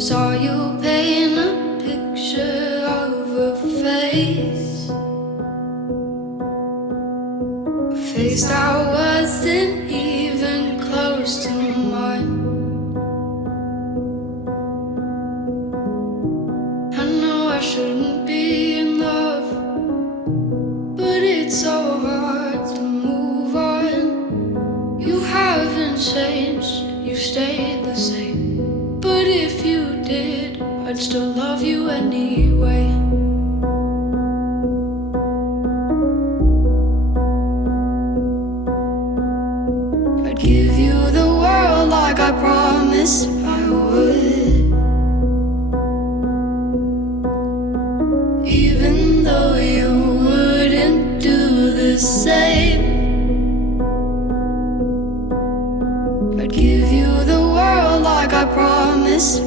Saw you paint a picture of a face, a face that wasn't even close to mine. I know I shouldn't be in love, but it's so hard to move on. You haven't changed, you stayed the same. But if you did, I'd still love you anyway. I'd give you the world like I promised I would, even though you wouldn't do the same. I'd give you the world like I promised